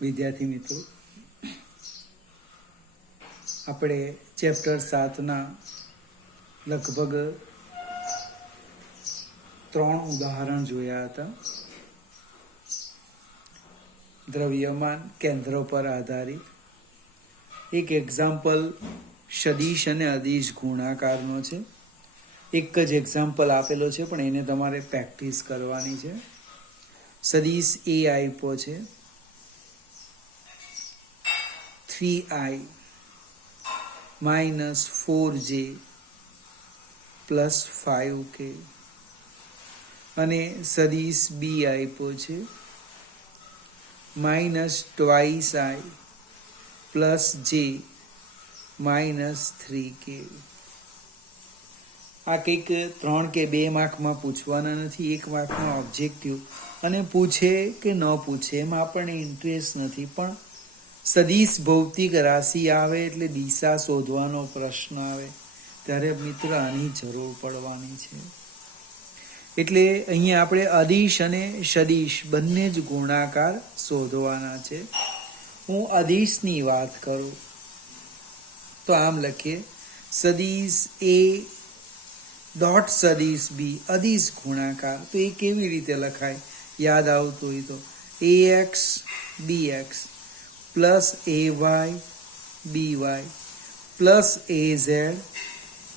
વિદ્યાર્થી મિત્રો, આપણે ચેપ્ટર 7ના લગભગ 3 ઉદાહરણ જોયા હતા. દ્રવ્યમાન કેન્દ્ર પર આધારિત એક એક્ઝામ્પલ સદિશ અને અદિશ ગુણાકારનો છે. એક જ એક્ઝામ્પલ આપેલો છે, પણ એને તમારે પ્રેક્ટિસ કરવાની છે. સદિશ એ આપ્યો છે 3i minus 4j plus 5k અને સદિશ બી આપ્યો છે minus twice i plus j minus 3k. આ કંઈક 3 કે 2 માર્કમાં પૂછવાના નથી, 1 માર્કનો ઓબ્જેક્ટિવ, અને પૂછે કે ન પૂછે એમાં આપણને ઇન્ટરેસ્ટ નથી. પણ સદિશ ભૌતિક રાશિ આવે એટલે દિશા શોધવાનો પ્રશ્ન આવે ત્યારે મિત્ર આની જરૂર પડવાની છે. એટલે અહીંયા આપણે અદિશ અને સદિશ બંને જ ગુણાકાર શોધવાના છે. હું અદિશની વાત કરું તો આમ લખીએ સદિશ એ ડોટ સદિશ બી અદિશ ગુણાકાર. તો એ કેવી રીતે લખાય યાદ આવતું હોય તો ax bx plus ay by plus az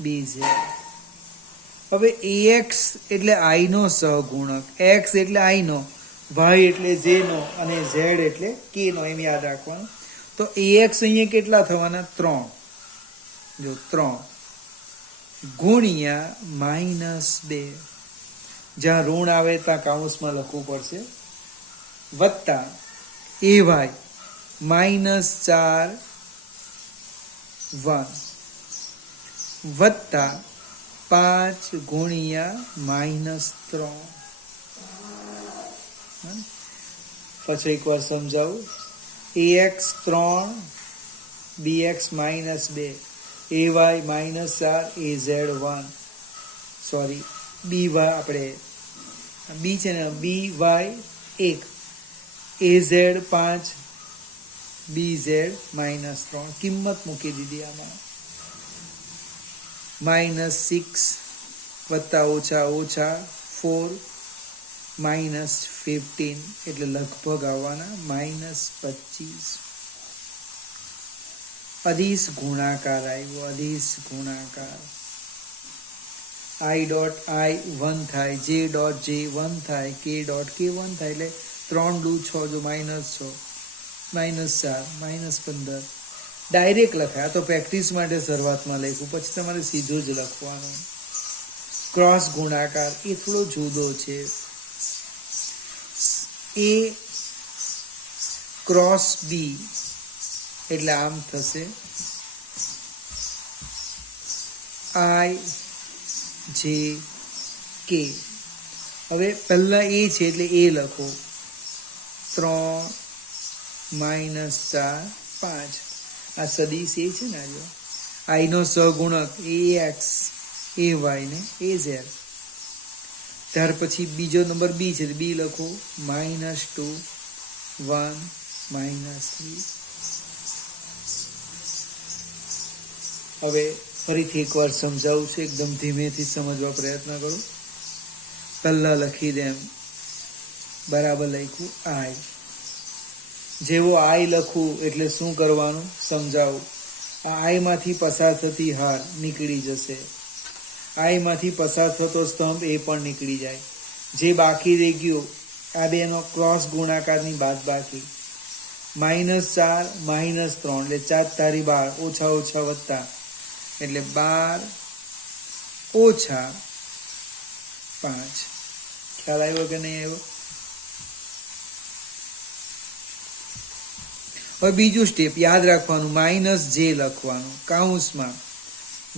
bz. હવે ax એટલે i નો સહગુણક, x એટલે i નો, y એટલે j નો અને z એટલે k નો, એમ યાદ રાખવાનું. તો ax અહીંયા કેટલા થવાના? 3. જો 3 ગુણ્યા -2, જ્યાં ઋણ આવે ત્યાં કાઉન્સમાં લખવું પડશે, વત્તા ay -4 1 વત્તા 5 ગુણ્યા -3. પછી એકવાર સમજાવું. ax 3 bx -2 ay -4 az 1 sorry by આપણે બી છે ને by 1 az 5 bz -3 કિંમત મૂકી દીધી આમાં. -6 વત્તા ઓછા ઓછા 4 -15 એટલે લગભગ આવવાના -25. અદિશ ગુણાકાર આવ્યો. અદિશ ગુણાકાર i ડોટ i 1 થાય, j ડોટ j 1 થાય, k ડોટ k 1 થાય, એટલે 3 દુ 6 જો -6 -4 -15 ડાયરેક્ટ લખાય. તો પ્રેક્ટિસ માટે શરૂઆતમાં લખ્યું, પછી તમારે સીધું જ લખવાનું. ક્રોસ ગુણાકાર એ થોડો જુદો છે. a ક્રોસ b એટલે આમ થશે i j k. હવે પહેલા a છે એટલે a લખો, 3 -4 5. આ સદિશ એ છે ને, જો i નો સહગુણક ax ay ને az. ત્યાર પછી બીજો નંબર b છે, b લખો -2 1 -3. હવે ફરીથી એકવાર સમજાવું છું, એકદમ ધીમેથી સમજવા પ્રયત્ન કરો. પહેલા લખી દે એમ બરાબર લખ્યું i. જેવો i લખું એટલે શું કરવાનું સમજાવું. આ i માંથી પસાર થતી હાર નીકળી જશે, i માંથી પસાર થતો સ્તંભ એ પણ નીકળી જાય. જે બાકી રહી ગયું આ બેનો ક્રોસ ગુણાકારની બાદ બાકી, -4 -3 એટલે 4 તારી 12 ઓછા ઓછા વત્તા એટલે 12 ઓછા 5. ખ્યાલ આવ્યો કે નહીં આવ્યો? હવે બીજું સ્ટેપ યાદ રાખવાનું, -j લખવાનું કાઉન્સમાં,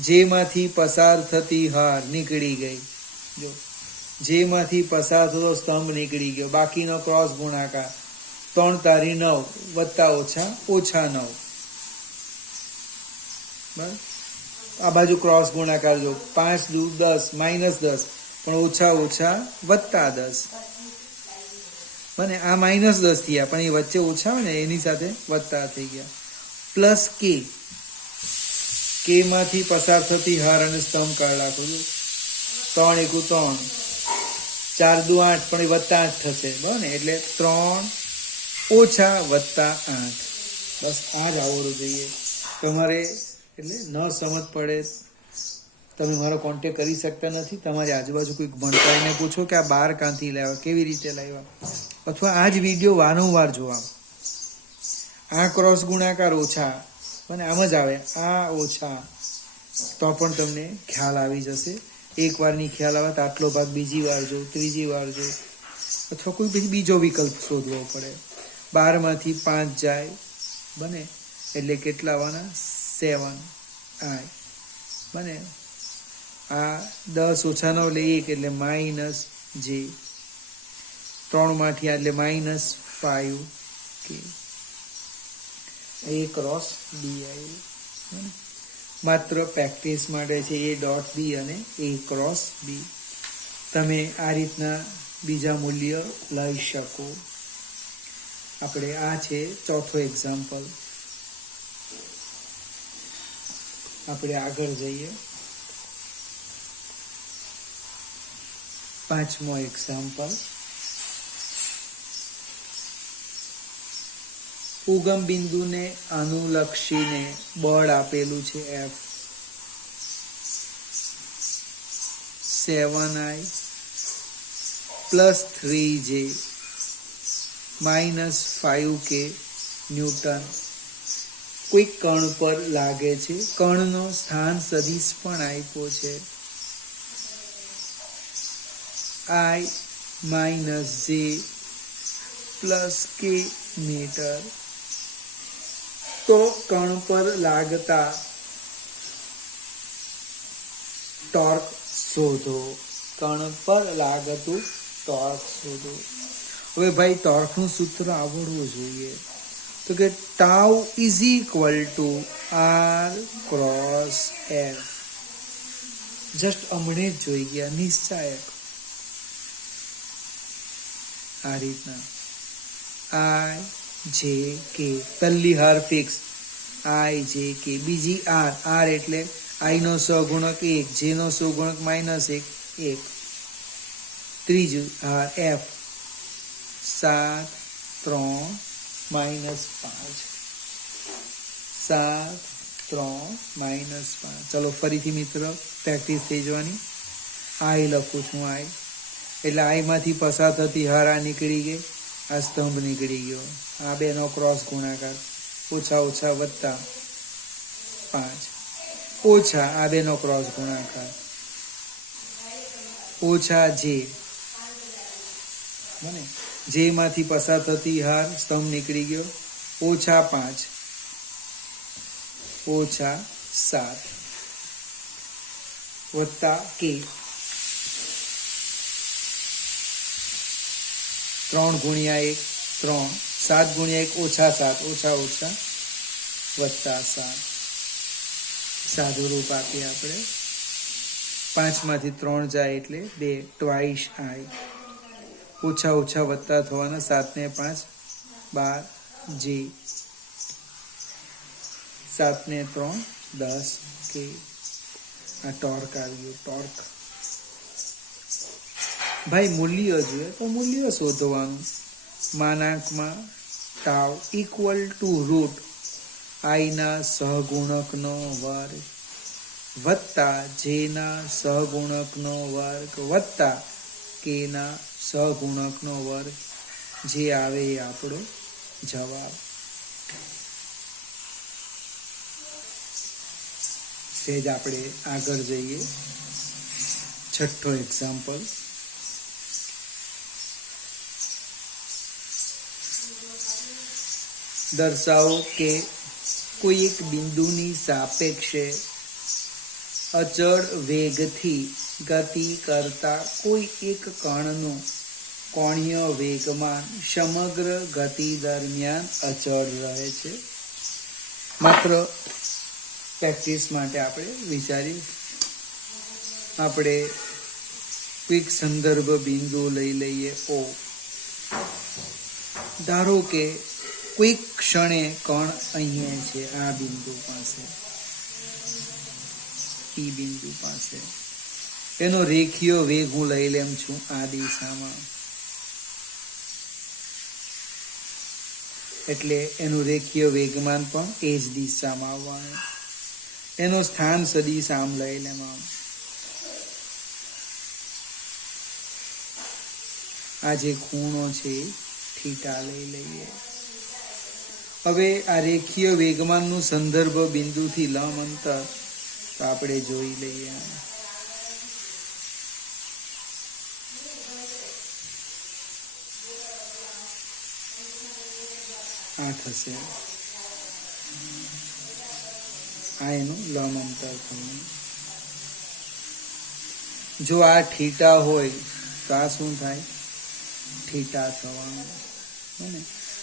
જેમાંથી પસાર થતી હાર નીકળી ગઈ. જો જેમાંથી પસાર થતો સ્તંભ નીકળી ગયો, બાકીનો ક્રોસ ગુણાકાર 3 તારી 9 વત્તા ઓછા ઓછા 9. બરાબર. આ બાજુ ક્રોસ ગુણાકાર જો 5 દુ 10 -10 પણ ઓછા ઓછા વત્તા 10. અને આ -10 થયા, પણ એ વચ્ચે ઓછા હોય ને એની સાથે વત્તા થઈ ગયા. પ્લસ કે માંથી પસાર થતી હાર અને સ્તંભ કાઢ નાખો. 3 × 3 4 × 8, પણ એ +8 થશે. બરાબર ને? એટલે 3 ઓછા +8. બસ આ જ આવડવું જોઈએ તમારે. એટલે ન સમજ પડે, તમે મારો કોન્ટેક્ટ કરી શકતા નથી, તમારી આજુબાજુ કોઈક ભણતા એને પૂછો કે આ 12 ક્યાંથી લાવ્યા, કેવી રીતે લાવ્યા, અથવા આ જ વિડીયો વારંવાર જોવા. આ ક્રોસ ગુણાકાર ઓછા અને આમ જ આવે, આ ઓછા, તો પણ તમને ખ્યાલ આવી જશે. એક વારની ખ્યાલ આવે તો આટલો ભાગ બીજી વાર જો, ત્રીજી વાર જો, અથવા કોઈ બીજો વિકલ્પ શોધવો પડે. 12 માંથી 5 જાય બને એટલે કેટલા આવવાના? 7 આય બને. આ 10 ઓછા 9 એટલે 1 એટલે -j. 3 માંથી એટલે -5 કે A ક્રોસ B આવ્યું. માત્ર પ્રેક્ટિસ માટે છે A.B અને A ક્રોસ B. તમે આ રીતના બીજા મૂલ્ય લઈ શકો. આપણે આ છે ચોથો એક્ઝામ્પલ. આપણે આગળ જઈએ. 5મો એક્ઝામ્પલ. ઉગમ બિંદુને અનુલક્ષીને બળ આપેલું છે F. 7I + 3J -5K newton કોઈક કણ પર લાગે છે. કણનો સ્થાન સદિશ પણ આપ્યો છે. I - J + K metre. તો કણ પર લાગતા ટોર્ક શોધો. કણ પર લાગતું ટોર્ક શોધો. હવે ભાઈ ટોર્કનું સૂત્ર આવડવું જોઈએ. તો કે τ = R ક્રોસ F. જસ્ટ હમણે જ જોઈ ગયા, નિશ્ચાયક. આ રીતના I-J-K, પહેલી હાર ફિક્સ, I-J-K. બીજી R એટલે I નો સહગુણક 1, J નો સહગુણક -1, 1. ત્રીજું હાર F, 7, 3, -5. 7, 3, -5. ચલો ફરીથી મિત્ર પ્રેક્ટિસ થઈ જવાની. I લખું છું, I એટલે I માંથી પસાર થતી હાર આ નીકળી ગઈ, આ સ્તંભ નીકળી ગયો. આ બેનો ક્રોસ ગુણાકાર ઓછા ઓછા વત્તા 5 ઓછા આ બેનો ક્રોસ ગુણાકાર ઓછા J બને. J માંથી પસાર થતી હાર સ્તંભ નીકળી ગયો, ઓછા 5 ઓછા 7 વત્તા K. 3 × 1 3, 7 × 1 ઓછા 7 ઓછા ઓછા વત્તા 7. સાદું રૂપ આપીએ આપણે. 5 માંથી 3 જાય એટલે 2, ટ્વાઇસ I. ઓછા ઓછા વત્તા થવાના, 7 ને 5 12 J, 7 ને 3 10 K. આ ટોર્ક આવ્યું. ટોર્ક ભાઈ મૂલ્ય જોઈએ તો મૂલ્ય શોધવાનું. માનાંકમાં τ = I ના સહગુણકનો વર્ગ વત્તા J ના સહગુણકનો વર્ગ વત્તા K ના સહગુણકનો વર્ગ. જે આવે એ આપણો જવાબ. સેજ આપણે આગળ જઈએ. છઠ્ઠો એક્ઝામ્પલ. દર્શાવો કે કોઈ એક બિંદુની સાપેક્ષે અચળ વેગથી ગતિ કરતા કોઈ એક કણનું કોણીય વેગમાન સમગ્ર ગતિ દરમિયાન અચળ રહે છે. માત્ર પ્રેક્ટિસ માટે આપણે વિચારીએ. આપણે કોઈક સંદર્ભ બિંદુ લઈ લઈએ O. ધારો કે કોઈક ક્ષણે કણ અહીંયા છે, આ બિંદુ પાસે, પી બિંદુ પાસે, એનો રેખીય વેગ હું લઈ લેમ છું આ દિશામાં, એટલે એનું રેખીય વેગમાન પણ એ જ દિશામાં આવવાનું. એનો સ્થાન સદિશ આમ લઈ લેમ, આમ આ જે ખૂણો છે થીટા લઈ લઈએ. હવે આ રેખીય વેગમાનનું સંદર્ભ બિંદુથી લંબ અંતર તો આપણે જોઈ લઈએ. આ થશે, આ એનું લંબ અંતર થયું. જો આ થીટા હોય તો આ શું થાય? થીટા થવાનું.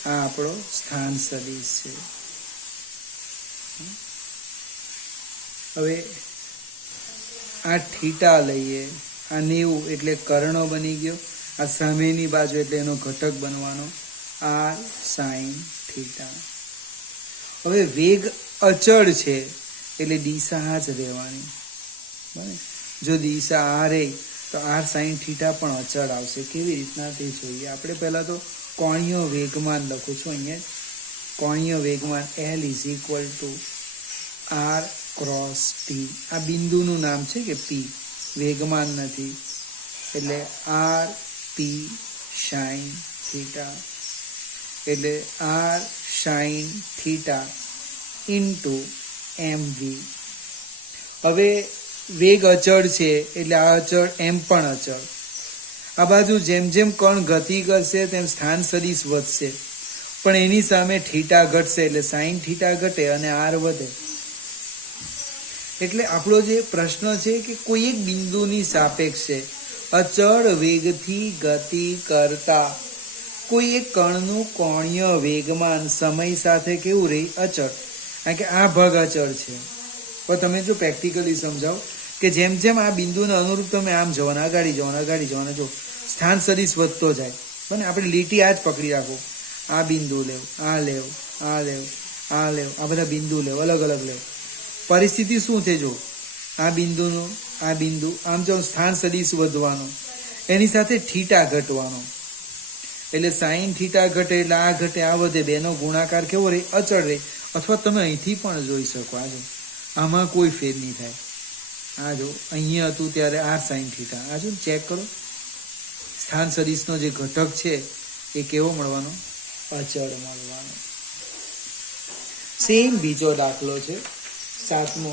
આ આપણો સ્થાન સદિશ છે. હવે આ થીટા લઈએ, આ 90 એટલે કર્ણ બની ગયો, આ સામેની બાજુ એટલે એનો ઘટક બનવાનો r sin થીટા. હવે વેગ અચળ છે એટલે દિશા આ જ રહેવાની. બરાબર, જો દિશા આ રહી તો r sin થીટા પણ અચળ આવશે. કેવી રીતના તે જોઈએ. આપણે પહેલા તો કોણીય વેગમાન લખું છું અહીંયા. કોણીય વેગમાન L = r ક્રોસ p. આ બિંદુનું નામ છે કે p, વેગમાન નથી, એટલે r p sin થીટા, એટલે r sin theta into mv. હવે વેગ અચળ છે એટલે આ અચળ m પણ અચળ. આ બાજુ જેમ જેમ કણ ગતિ કરશે તેમ સ્થાન સદિશ વધશે, પણ એની સામે થીટા ઘટશે એટલે સાઈન થીટા ઘટે અને r વધે. એટલે આપણો જે પ્રશ્ન છે કે કોઈ એક બિંદુની સાપેક્ષે અચળ વેગથી ગતિ કરતા કોઈ એક કણનું કોણીય વેગમાન સમય સાથે કેવું રહી? અચળ. કારણ કે આ ભાગ અચળ છે. પણ તમે જો પ્રેક્ટિકલી સમજાવો કે જેમ જેમ આ બિંદુને અનુરૂપ તમે આમ જવાના, આગાડી જવાના, આગાડી જવાના, જો સ્થાન સદિશ વધતો જાય. બને આપણે લીટી આ જ પકડી રાખો. આ બિંદુ લેવ, આ લેવ, આ લેવ, આ લેવ, આ બધા બિંદુ લેવ, અલગ અલગ લેવ. પરિસ્થિતિ શું છે? જો આ બિંદુનું આ બિંદુ આમ જો સ્થાન સદિશ વધવાનો, એની સાથે થીટા ઘટવાનો, એટલે સાઈન થીટા ઘટે એટલે આ ઘટે, આ વધે, બેનો ગુણાકાર કેવો રહે? અચળ રહે. અથવા તમે અહીંથી પણ જોઈ શકો. આ જો આમાં કોઈ ફેર નહીં થાય. આ જો અહીંયા હતું ત્યારે r sin થીટા, આ જો ચેક કરો, સ્થાન સદિશનો જે ઘટક છે એ કેવો મળવાનો? અચળ મળવાનો. સેમ બીજો દાખલો છે, 7મો,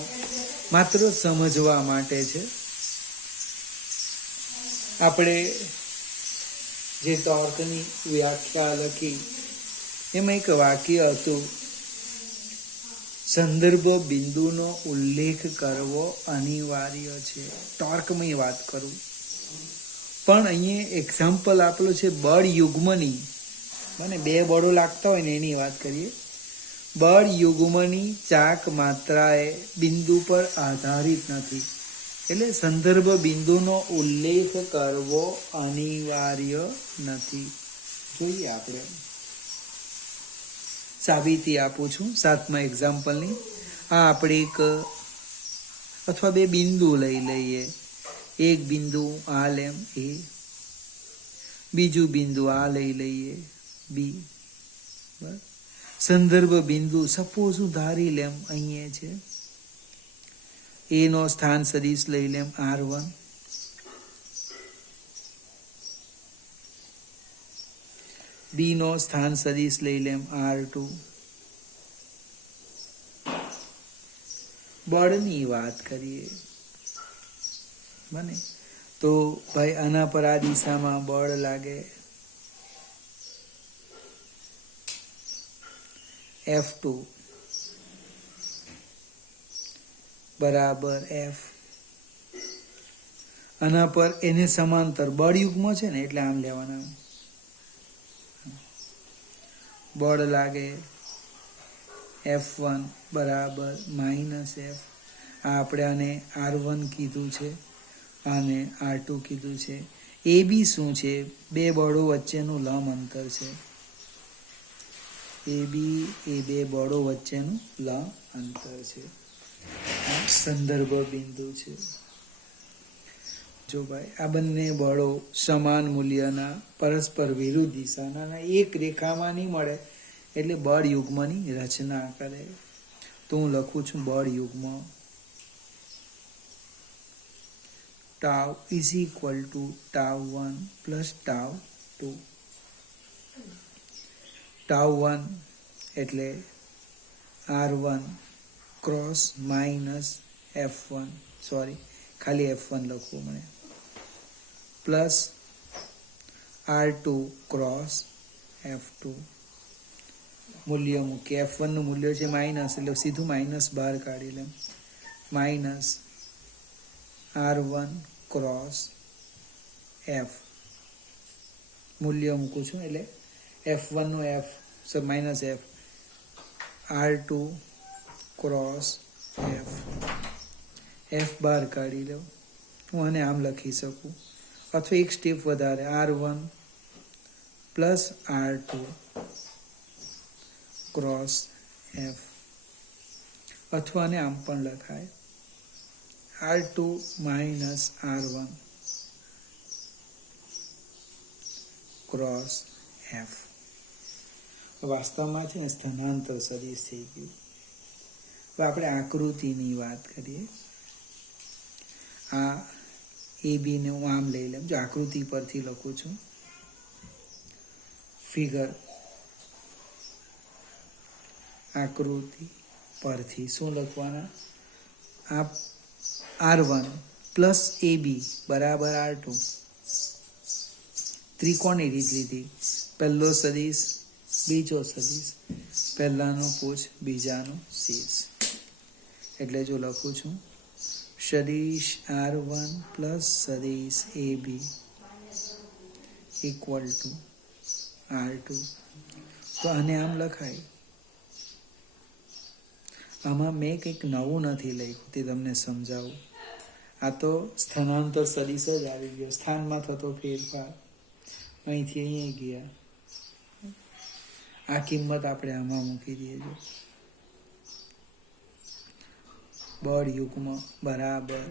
માત્ર સમજવા માટે છે. આપણે જે ટોર્કની વ્યાખ્યા લખી એમાં એક વાક્ય હતું, સંદર્ભ બિંદુનો ઉલ્લેખ કરવો અનિવાર્ય છે. ટોર્કમાં વાત કરું, પણ અહીંયા એક્ઝામ્પલ આપેલું છે બળ યુગ્મની. મને 2 બળો લાગતા હોય ને એની વાત કરીએ. બળ યુગ્મની ચાક માત્રાએ બિંદુ પર આધારિત નથી, એટલે સંદર્ભ બિંદુનો ઉલ્લેખ કરવો અનિવાર્ય નથી. જોઈએ આપણે સાબિતી આપું છું 7મા એક્ઝામ્પલની. આ આપણે એક અથવા 2 બિંદુ લઈ લઈએ. એક બિંદુ આ લેમ A, બીજું બિંદુ આ લઈ લઈએ B. બરાબર, સંદર્ભ બિંદુ સપોઝ હું ધારી લેમ અહીંયા છે. A નો સ્થાન સદિશ લઈ લેમ r1, B નો સ્થાન સદિશ લઈ લેમ r2. બળની વાત કરીએ બને તો ભાઈ આના પર આ દિશામાં બળ લાગે F2 બરાબર F. આના પર એને સમાંતર બળ યુગ્મ છે ને એટલે આમ લેવાના. બળ લાગે F1 બરાબર -F. આ આપણે આને R1 કીધું છે, આને R2 કીધું છે. AB શું છે? 2 બળો વચ્ચેનું લંબ અંતર છે. એ બી એ બે બળો વચ્ચેનું અંતર છે. આ સંદર્ભ બિંદુ છે. જો ભાઈ આ બંને બળો સમાન મૂલ્યના પરસ્પર વિરુદ્ધ દિશાના એક રેખામાં નહીં મળે એટલે બળ યુગ્મની રચના કરે. તો હું લખું છું બળ યુગ્મ tau is equal to tau one plus tau two. Tau one એટલે R1 cross minus F1, sorry ખાલી F1 લખવું મને, પ્લસ R2 ક્રોસ F2. મૂલ્ય મૂકીએ. F1 નું મૂલ્ય છે માઇનસ, એટલે સીધું માઇનસ બહાર કાઢી લે. માઇનસ R1 ક્રોસ F મૂલ્ય મૂકું છું, એટલે F1 નું F minus F, R2 cross F. F બહાર કાઢી લો. હું આને આમ લખી શકું, અથવા એક સ્ટેપ વધારે R1 plus R2 cross F, અથવા આને આમ પણ લખાય R2 minus R1 cross F. વાસ્તવમાં છે ને સ્થાનાંતર સદિશ થઈ ગયું. હવે આપણે આકૃતિની વાત કરીએ. આ એ બી ને હું આમ લઈ લઉં. જો આકૃતિ પરથી લખું છું, ફિગર આકૃતિ પરથી શું લખવાના? આ R1 પ્લસ AB બરાબર R2 ત્રિકોણની રીત લીધી. પહેલો સદિશ, બીજો સદિશ, પહેલાનો પૂછ, બીજાનો શેષ. એટલે જો લખું છું સદિશ R1 પ્લસ સદિશ AB ઇક્વલ ટુ R2. તો આને આમ લખાય. આમાં મેં કંઈક નવું નથી લખ્યું, તે તમને સમજાવું. આ તો સ્થાનાંતર સદિશ જ આવી ગયો, સ્થાનમાં થતો ફેરફાર. અહીંથી અહીંયા ગયા. આ કિંમત આપણે આમાં મૂકી દઈએ. જો બળ યુગ્મ બરાબર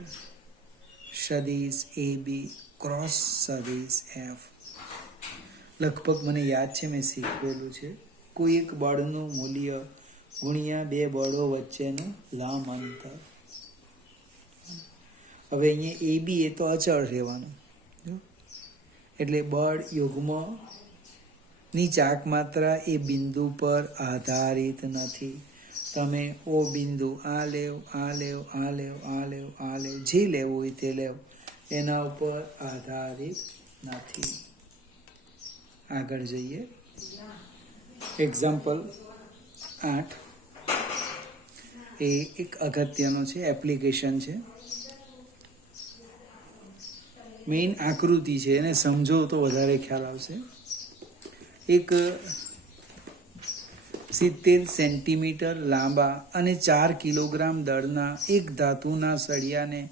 સદિશ AB ક્રોસ સદિશ F. લગભગ મને યાદ છે, મેં શીખવેલું છે. કોઈ એક બળનું મૂલ્ય ગુણ્યા બે બળો વચ્ચેનું લંબ અંતર. હવે અહીંયા AB એ તો અચળ રહેવાનું, એટલે બળ યુગ્મ ની ચાક માત્રા એ બિંદુ પર આધારિત નથી. તમે ઓ બિંદુ આ લેવ, આ લેવ, આ લેવ, આ લેવ, આ લેવ, જે લેવું હોય તે લેવ, એના ઉપર આધારિત નથી. આગળ જઈએ. એક્ઝામ્પલ 8 એ એક અગત્યનો છે, એપ્લિકેશન છે. મેઇન આકૃતિ છે, એને સમજો તો વધારે ખ્યાલ આવશે. એક 70 સેન્ટીમીટર લાંબા અને 4 કિલોગ્રામ દળના એક ધાતુના સળિયાને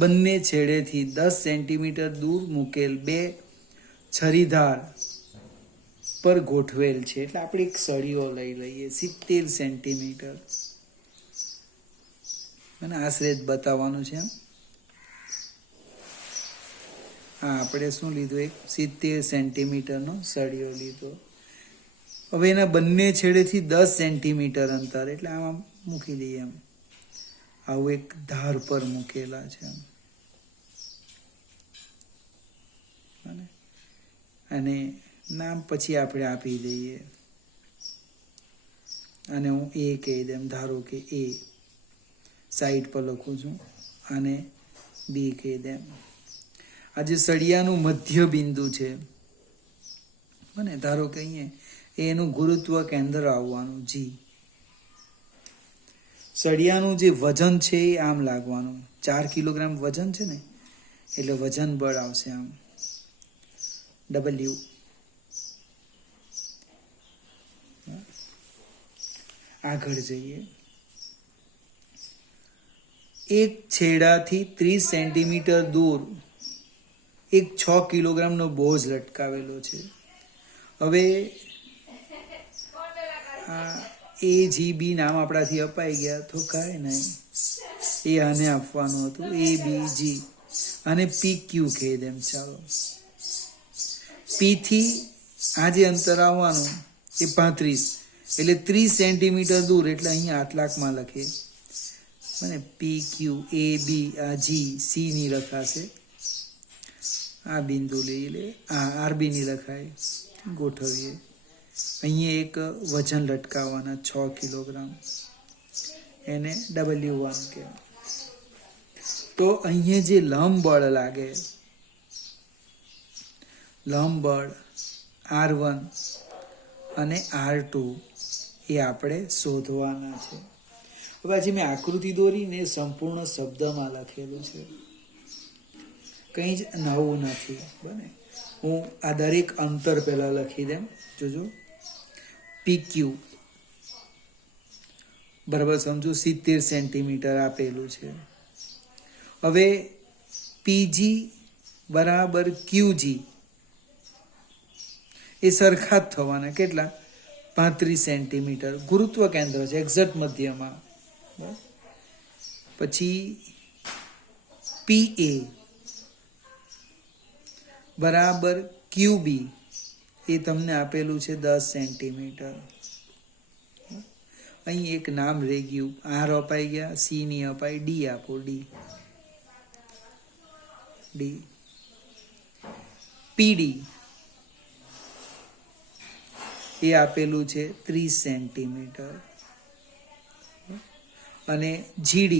બંને છેડેથી 10 સેન્ટીમીટર દૂર મૂકેલ બે છરીધાર પર ગોઠવેલ છે. એટલે આપણે એક સળિયો લઈ લઈએ 70 સેન્ટીમીટર, અને આશરે જ બતાવવાનું છે. હા, આપણે શું લીધું? એક 70 સેન્ટીમીટરનો સળિયો લીધો. હવે એના બંને છેડેથી 10 સેન્ટીમીટર અંતર, એટલે આમાં મૂકી દઈએ. એમ આવું એક ધાર પર મૂકેલા છે. અને નામ પછી આપણે આપી દઈએ. અને હું A કહી દઉં. ધારો કે A સાઈડ પર લખું છું, અને B કહી દઉં. આ જે સળિયાનું મધ્ય બિંદુ છે, અને ધારો કે અહીંયા એનું ગુરુત્વ કેન્દ્ર આવવાનું G. સળિયાનું જે વજન છે એ આમ લાગવાનું. 4 કિલોગ્રામ વજન છે ને, એટલે વજન બળ આવશે આમ W. આગળ જઈએ. એક છેડાથી 30 સેન્ટીમીટર દૂર એક 6 કિલોગ્રામનો બોજ લટકાવેલો છે. હવે એ જી બી નામ આપણાથી અપાઈ ગયા તો કાંઈ નહીં, એ આને આપવાનું હતું, એ બી જી, અને પી ક્યુ કહી દેમ. ચાલો, પી થી આ જે અંતર આવવાનું એ 35, એટલે 30 સેન્ટીમીટર દૂર, એટલે અહીંયા આટલાકમાં લખીએ અને પી ક્યુ એ બી, આ જી સી ની લખાશે, આ બિંદુ લઈ લે, આ આરબી ની લખાય, ગોઠવીએ. અહીંયા એક વજન લટકાવવાના 6 કિલોગ્રામ, એને W1 કહેવાય. તો અહીંયા જે લંબ બળ લાગે, લંબ બળ R1 અને R2 એ આપણે શોધવાના છે. પછી મેં આકૃતિ દોરીને સંપૂર્ણ શબ્દમાં લખેલું છે, કંઈ જ નવું નથી. બને હું આ દરેક અંતર પહેલા લખી દેમ. જોજો, PQ બરાબર સમજો 70 સેન્ટીમીટર આપેલું છે. હવે PG બરાબર QG એ સરખા જ થવાના, કેટલા? 35 સેન્ટીમીટર. ગુરુત્વ કેન્દ્ર છે એક્ઝેક્ટ મધ્યમાં. પછી PA બરાબર QB એ તમને આપેલું છે 10 સેન્ટીમીટર. અહીં એક નામ રહી ગયું, R અપાઈ ગયા, C ની અપાઈ, D આપો, D. PD એ આપેલું છે 30 સેન્ટીમીટર, અને GD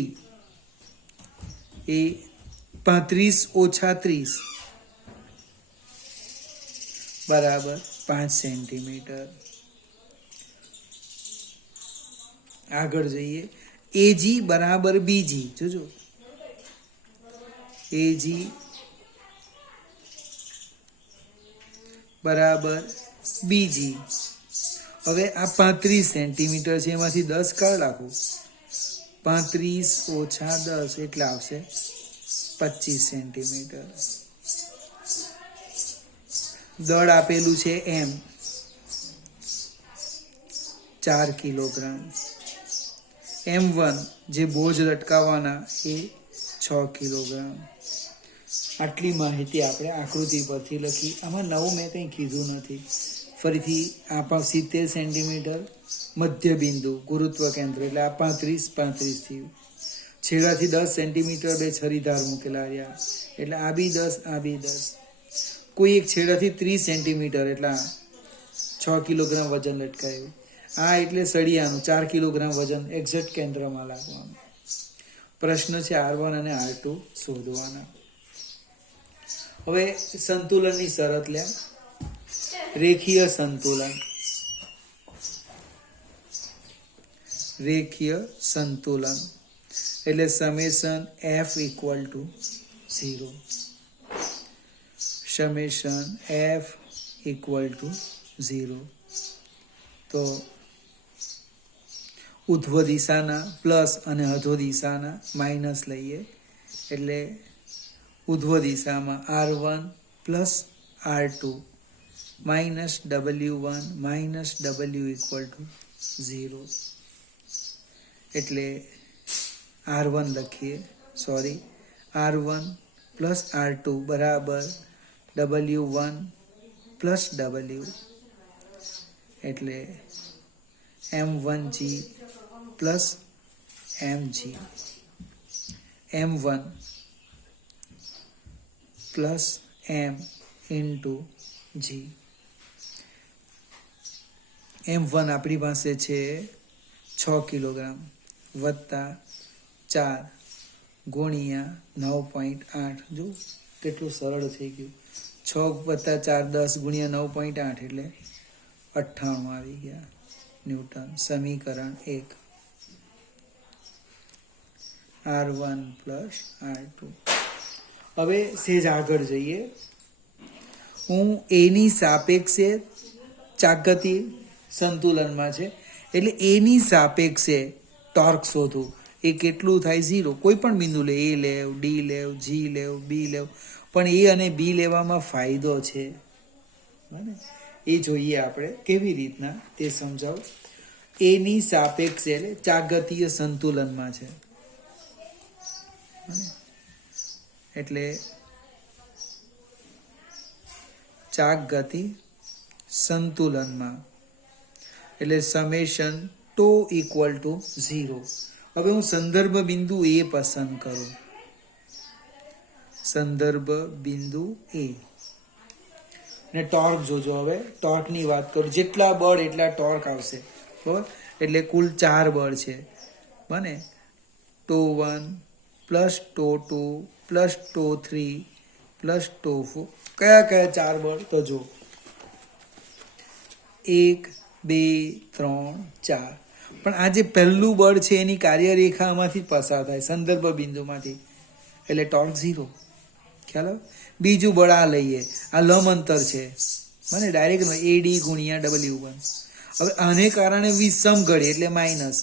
એ 35 ઓછા 30 બરાબર 5 સેન્ટીમીટર. આગળ જઈએ, AG બરાબર BG. જોજો, AG બરાબર BG. હવે આ 35 સેન્ટીમીટર છે, એમાંથી 10 કાઢ નાખો, 35 ઓછા 10 એટલે આવશે 25 સેન્ટીમીટર. દળ આપેલું છે M 4 કિલોગ્રામ. M1 જે બોજ લટકાવવાના એ 6 કિલોગ્રામ. આટલી માહિતી આપણે આકૃતિ પરથી લખી. આમાં નવું મેં કંઈ કીધું નથી. ફરીથી આ 70 સેન્ટીમીટર મધ્ય બિંદુ, ગુરુત્વ કેન્દ્ર, એટલે આ 35 થયું. છેડાથી 10 સેન્ટીમીટર બે છરીધાર મૂકેલા રહ્યા, એટલે આ બી 10, આ બી 10. કોઈ એક છેડાથી 30 સેન્ટીમીટર, એટલે 6 કિલોગ્રામ વજન લટકાયું. આ એટલે સળિયાનું 4 કિલોગ્રામ વજન એક્ઝેક્ટ કેન્દ્રમાં લાગવાનું. પ્રશ્ન છે R1 અને R2 શોધવાના. હવે સંતુલનની શરત લે, રેખીય સંતુલન. રેખીય સંતુલન એટલે summation F equal to 0. Summation F equal to 0. તો ઉધ્વ દિશાના પ્લસ અને અધો દિશાના માઇનસ લઈએ, એટલે ઉધ્વ દિશામાં R1 plus R2 minus W1 minus W equal to 0. એટલે R1 લખીએ, R1 પ્લસ R2 બરાબર W1 પ્લસ W, એટલે M1G plus MG. M1 plus M into G. M1 આપણી પાસે છે 6 કિલોગ્રામ વત્તા 4 ગુણ્યા 9.8. જો કેટલું સરળ થઈ ગયું. 6 વત્તા 4 10 ગુણ્યા 9.8 એટલે 98 આવી ગયા ન્યૂટન. સમીકરણ 1. R1 plus R2. હવે સેજ આગળ જઈએ. હું એની સાપેક્ષે ચાકગતિ સંતુલનમાં છે, એટલે એની સાપેક્ષે ટોર્ક શોધું. એ કેટલું થાય? 0. કોઈ પણ બિંદુ લે, A લેવ, D લેવ, G લેવ, B લેવ, પણ A અને B લેવામાં ફાયદો છે. એ જોઈએ આપણે કેવી રીતના તે સમજાવું. એની સાપેક્ષે એટલે ચાકગતીય સંતુલનમાં છે. એટલે ચાક ગતિ સંતુલનમાં એટલે સમેશન ટો ઇક્વલ ટુ 0. હવે હું સંદર્ભ બિંદુ એ પસંદ કરું. સંદર્ભ બિંદુ એ ને ટોર્ક જોજો. હવે ટોર્કની વાત કરું. જેટલા બળ એટલા ટોર્ક આવશે. બરાબર? એટલે કુલ 4 બળ છે. બને ટો 1 પ્લસ ટો 2 પ્લસ ટો 3 પ્લસ ટો 4. કયા કયા 4 બળ તો જો 1 2 3 4. પણ આ જે પહેલું બળ છે એની કાર્યરેખા આમાંથી પસાર થાય સંદર્ભ બિંદુમાંથી એટલે ટોર્ક 0. ખ્યાલ આવે? બીજું બળ આ લઈએ. આ લંબ અંતર છે. મને ડાયરેક્ટ AD ગુણ્યા W1. હવે આને કારણે વિષમ ઘડી એટલે માઇનસ,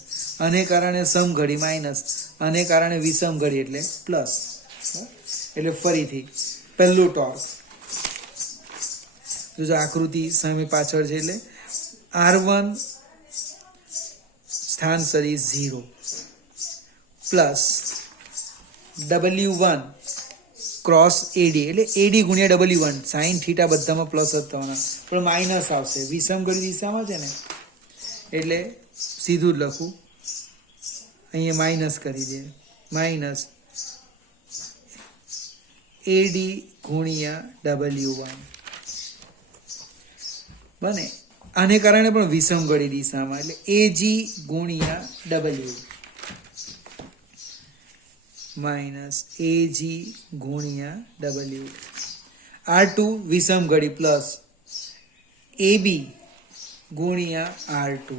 આને કારણે સમઘડી માઇનસ, આને કારણે વિષમ ઘડી એટલે પ્લસ. એટલે ફરીથી પહેલું ટોર્ક જો આકૃતિ સામે પાછળ છે એટલે R1 સ્થાન સદિશ 0 પ્લસ W1 ક્રોસ AD એટલે AD ગુણ્યા W1 સાઇન થીટા બધામાં પ્લસ જ થવાના પણ માઇનસ આવશે. વિષમ ઘડી દિશામાં છે ને એટલે સીધું જ લખું. અહીંયા માઇનસ કરી દે. માઇનસ AD ગુણ્યા W1 બને. આને કારણે પણ વિષમ ઘડી દિશામાં એટલે AG ગુણ્યા W માઇનસ AG ગુણ્યા W. R2 વિષમ ઘડી પ્લસ AB ગુણ્યા R2.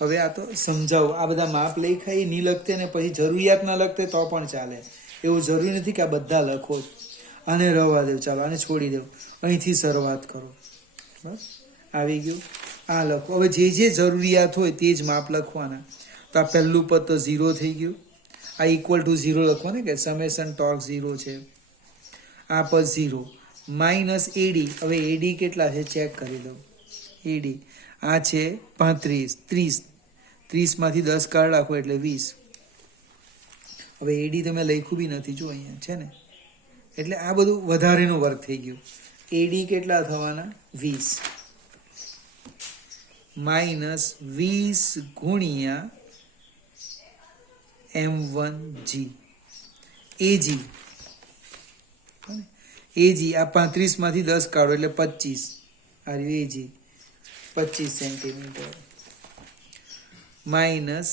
હવે આ તો સમજાવું. આ બધા માપ લખાય નહીં લખતે ને પછી જરૂરિયાત ના લખતે તો પણ ચાલે. એવું જરૂરી નથી કે આ બધા લખો. આને રહેવા દેવ. ચાલો આને છોડી દઉં. અહીંથી શરૂઆત કરો. બસ આવી ગયું. આ લખો. હવે જે જે જરૂરિયાત હોય તે જ માપ લખવાના. તો આ પહેલું પદ તો 0 થઈ ગયું. આ ઇક્વલ ટુ 0 લખવાનું કે સમેશન ટોર્ક 0 છે. આ પદ 0 માઇનસ AD. હવે AD કેટલા છે ચેક કરી લો. AD આ છે 35 30 30 માંથી 10 કાઢ રાખો એટલે 20. હવે AD તમે લખ્યું બી નથી જો અહીંયા છે ને એટલે આ બધું વધારેનો વર્ક થઈ ગયું. AD કેટલા થવાના 20 માઇનસ 20 ગુણ્યા M1G AG. AG આ 35 માંથી 10 કાઢો એટલે 25. આ AG 25 સેન્ટીમીટર માઇનસ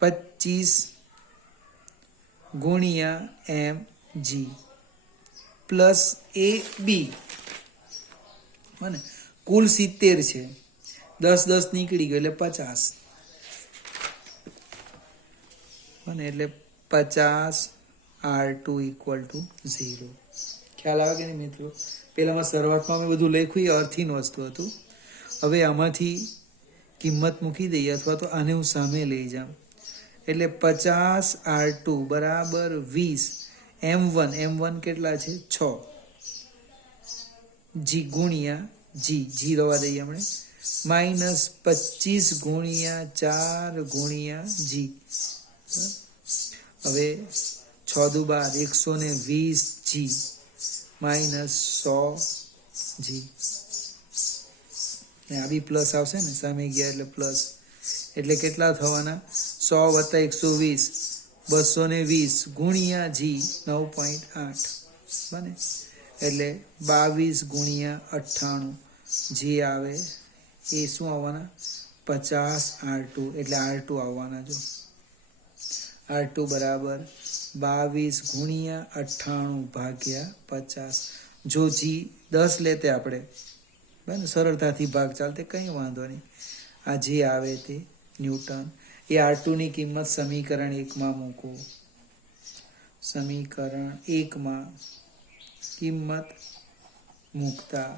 25 ગુણ્યા MG પ્લસ AB. મને કુલ 70 છે. 10 10 નીકળી ગયો એટલે 50. મને એટલે 50 R2 ઇક્વલ ટુ 0. ખ્યાલ આવે કે નહીં મિત્રો? પહેલામાં શરૂઆતમાં મેં બધું લખ્યું એ અર્થહીન વસ્તુ હતું. હવે આમાંથી કિંમત મૂકી દઈએ અથવા તો આને હું સામે લઈ જાઉં એટલે 50 R2 બરાબર 20 M1 કેટલા છે 6 G ગુણ્યા G રવા દઈએ આપણે માઇનસ 25 ગુણ્યા 4 ગુણ્યા G. હવે 6 દુ 12 120 G માઇનસ 100 G. આ બી પ્લસ આવશે ને સામે ગયા એટલે પ્લસ એટલે કેટલા થવાના 100 વત્તા 120 220 ગુણ્યા G 9.8 બને એટલે 22 ગુણ્યા 98 જે આવે એ શું આવવાના 50 R2 એટલે R2 આવવાના. જો R2 બરાબર 22 ગુણ્યા 98 ભાગ્યા 50. જો G 10 લેતે આપણે બરાબર સરળતાથી ભાગ ચાલતે કંઈ વાંધો નહીં. આ જે આવે તે ન્યૂટન. એ R2 ની કિંમત સમીકરણ 1 માં મૂકો. સમીકરણ 1 માં કિંમત મૂકતા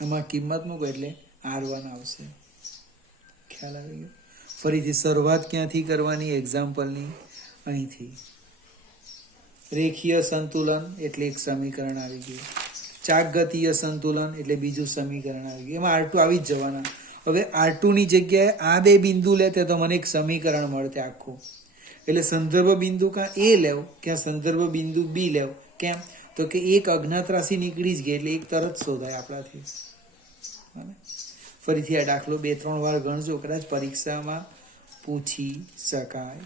આમાં કિંમત મૂકો એટલે R1 આવશે. ખ્યાલ આવી ગયો? ફરીથી શરૂઆત ક્યાંથી કરવાની એક્ઝામ્પલની? અહીંથી. રેખીય સંતુલન એટલે એક સમીકરણ આવી ગયું. ચાકગતીય સંતુલન એટલે બીજું સમીકરણ આવી ગયું. એમાં R2 આવી જ જવાના. હવે R2 ની જગ્યાએ આ બે બિંદુ લેતે તો મને એક સમીકરણ મળતે આખું. એટલે સંદર્ભ બિંદુ કાં A લેવ ક્યાં સંદર્ભ બિંદુ B લેવ. કેમ? તો કે એક અજ્ઞાત રાશિ નીકળી જ ગઈ એટલે એક તરત શોધાય આપણાથી. ફરીથી આ દાખલો 2-3 વાર ગણજો, કદાચ પરીક્ષામાં પૂછી શકાય.